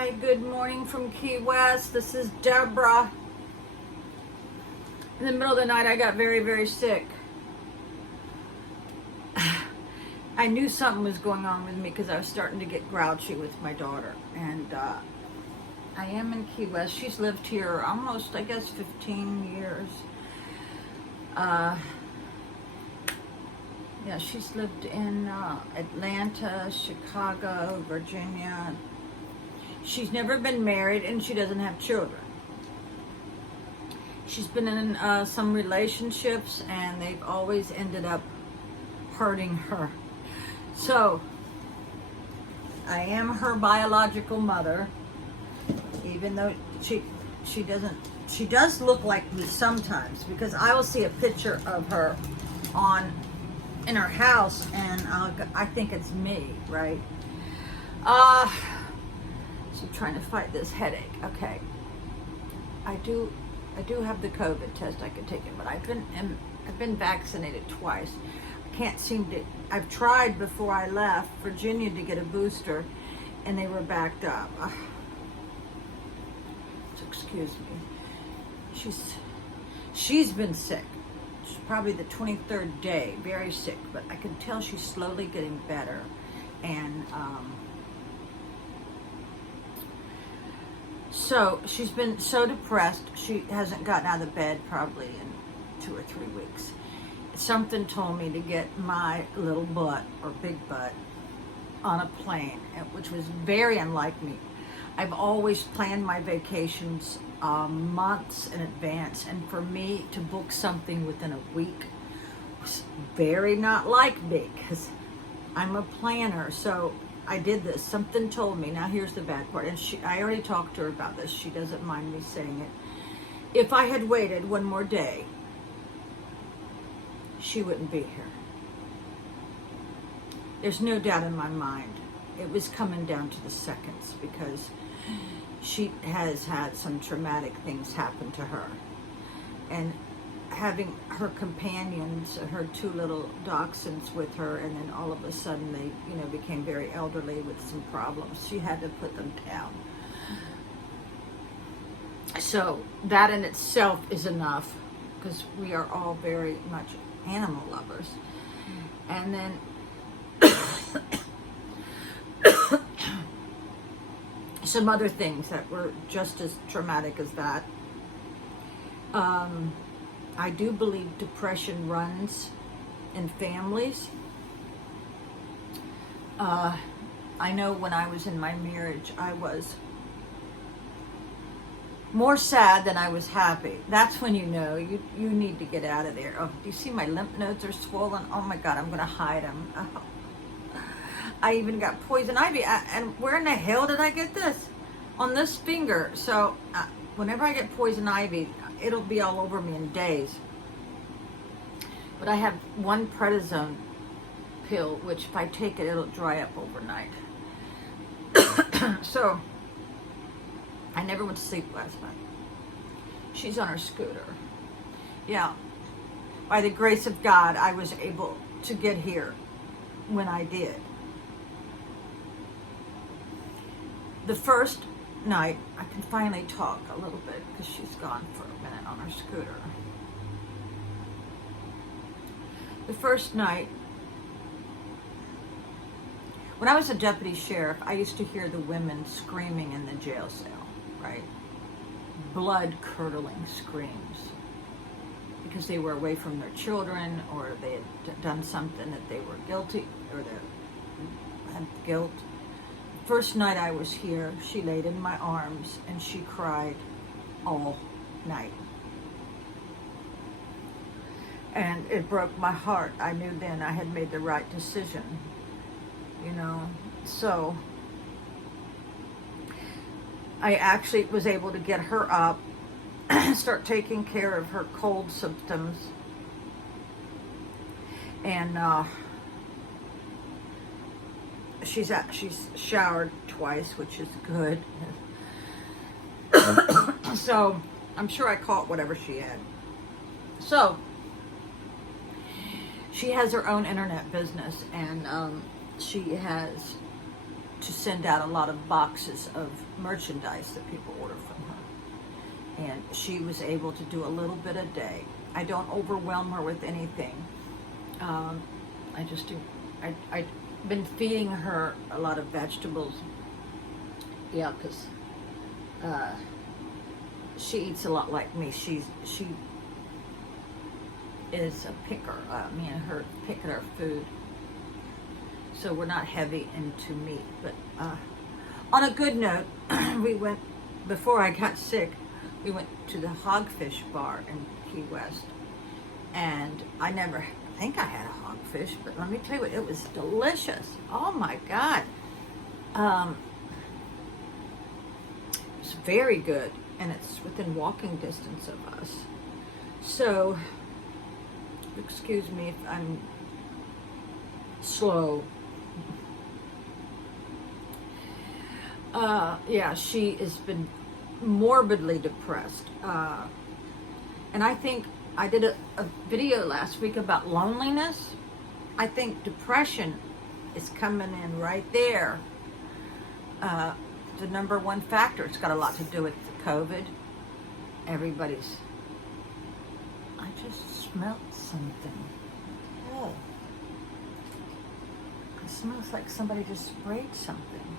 Hi, good morning from Key West. This is Deborah. In the middle of the night, I got very, very sick. I knew something was going on with me because I was starting to get grouchy with my daughter. And I am in Key West. She's lived here almost, I guess, 15 years. Yeah, she's lived in Atlanta, Chicago, Virginia. She's never been married and she doesn't have children. She's been in some relationships and they've always ended up hurting her. So, I am her biological mother, even though she does look like me sometimes, because I will see a picture of her in her house and I think it's me, right? So I'm trying to fight this headache. Okay, I do have the COVID test. I could take it, but I've been vaccinated twice. I can't seem to. I've tried before I left Virginia to get a booster, and they were backed up. So excuse me. She's been sick. She's probably the 23rd day, very sick, but I can tell she's slowly getting better, and so she's been so depressed, she hasn't gotten out of bed probably in 2 or 3 weeks. Something told me to get my little butt, or big butt, on a plane, which was very unlike me. I've always planned my vacations months in advance, and for me to book something within a week was very not like me, because I'm a planner. So I did this. Something told me. Now here's the bad part, and I already talked to her about this. She doesn't mind me saying it. If I had waited one more day, she wouldn't be here. There's no doubt in my mind. It was coming down to the seconds, because she has had some traumatic things happen to her, and having her companions, her 2 little dachshunds with her, and then all of a sudden they, became very elderly with some problems. She had to put them down. So that in itself is enough, because we are all very much animal lovers. And then some other things that were just as traumatic as that. I do believe depression runs in families. I know when I was in my marriage, I was more sad than I was happy. That's when you know you need to get out of there. Oh, do you see my lymph nodes are swollen? Oh my God, I'm going to hide them. Oh. I even got poison ivy. And where in the hell did I get this? On this finger. So whenever I get poison ivy, it'll be all over me in days. But I have one prednisone pill, which if I take it, it'll dry up overnight. So I never went to sleep last night. She's on her scooter. Yeah. By the grace of God, I was able to get here when I did. The first night, I can finally talk a little bit because she's gone for a minute on her scooter. The first night, when I was a deputy sheriff, I used to hear the women screaming in the jail cell, right? Blood-curdling screams, because they were away from their children, or they had done something that they were guilty, or they had guilt. First night I was here, she laid in my arms and she cried all night. And it broke my heart. I knew then I had made the right decision, So I actually was able to get her up, start taking care of her cold symptoms. And she's showered twice, which is good. So I'm sure I caught whatever she had. So she has her own internet business, and she has to send out a lot of boxes of merchandise that people order from her. And she was able to do a little bit a day. I don't overwhelm her with anything. I just do. I've been feeding her a lot of vegetables. Yeah, because she eats a lot like me. She is a picker. Me and her pick at our food. So we're not heavy into meat. But on a good note, we went, before I got sick, we went to the Hogfish Bar in Key West. And I never think I had a hogfish, but let me tell you what, it was delicious. Oh my God. It's very good, and it's within walking distance of us. So, excuse me if I'm slow. Yeah, she has been morbidly depressed. And I think I did a video last week about loneliness. I think depression is coming in right there. The number one factor. It's got a lot to do with the COVID. Everybody's... I just smelled something. Oh. It smells like somebody just sprayed something.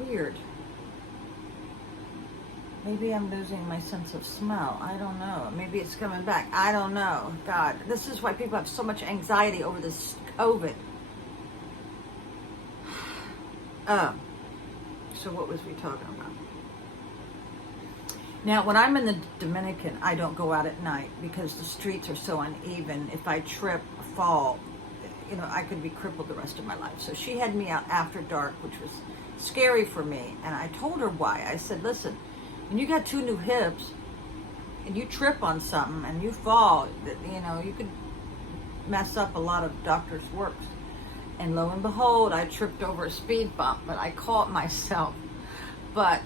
Weird. Maybe I'm losing my sense of smell. I don't know. Maybe it's coming back. I don't know. God, this is why people have so much anxiety over this COVID. So what was we talking about? Now, when I'm in the Dominican, I don't go out at night because the streets are so uneven. If I trip, fall, I could be crippled the rest of my life. So she had me out after dark, which was scary for me. And I told her why. I said, listen, when you got 2 new hips and you trip on something and you fall, you could mess up a lot of doctors' works. And lo and behold, I tripped over a speed bump, but I caught myself. But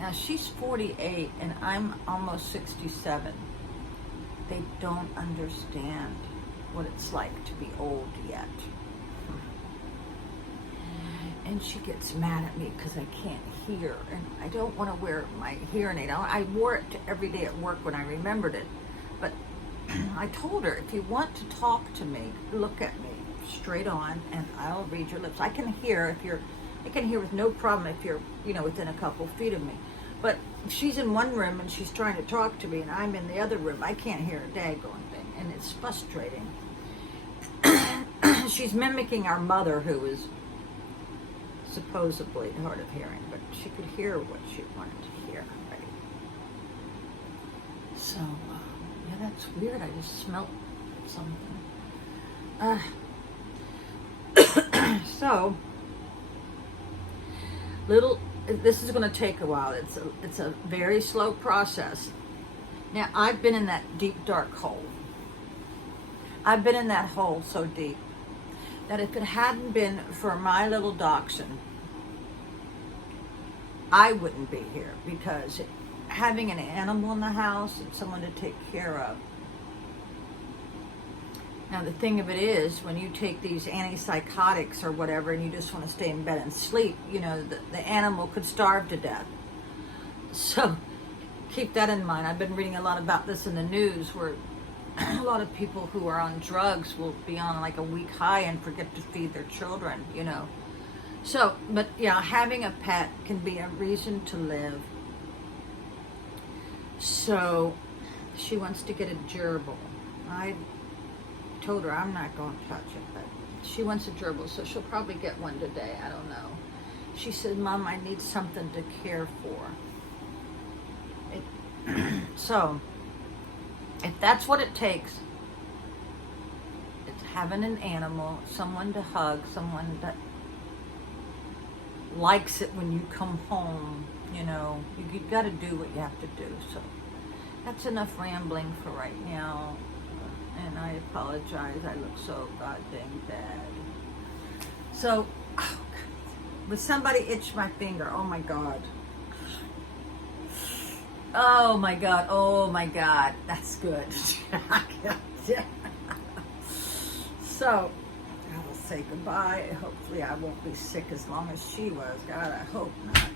now she's 48 and I'm almost 67. They don't understand what it's like to be old yet. And she gets mad at me because I can't hear, and I don't want to wear my hearing aid. I wore it every day at work when I remembered it, but I told her, if you want to talk to me, look at me straight on, and I'll read your lips. I can hear with no problem if you're, within a couple feet of me. But if she's in one room and she's trying to talk to me, and I'm in the other room, I can't hear a daggone thing, and it's frustrating. She's mimicking our mother, who is supposedly hard of hearing, but she could hear what she wanted to hear, right? So, yeah, that's weird. I just smelled something. So, this is going to take a while. It's a very slow process. Now, I've been in that deep, dark hole. I've been in that hole so deep that if it hadn't been for my little dachshund, I wouldn't be here, because having an animal in the house and someone to take care of. Now, the thing of it is, when you take these antipsychotics or whatever and you just want to stay in bed and sleep, the animal could starve to death. So keep that in mind. I've been reading a lot about this in the news, where a lot of people who are on drugs will be on like a week high and forget to feed their children, So, but yeah, having a pet can be a reason to live. So she wants to get a gerbil. I told her I'm not going to touch it, but she wants a gerbil, so she'll probably get one today. I don't know. She said, Mom, I need something to care for. So, if that's what it takes, it's having an animal, someone to hug, someone that likes it when you come home, you got to do what you have to do. So that's enough rambling for right now, and I apologize. I look so goddamn bad. So, would somebody itch my finger? Oh my God. Oh my God. Oh my God. That's good. So, say goodbye. Hopefully I won't be sick as long as she was. God, I hope not.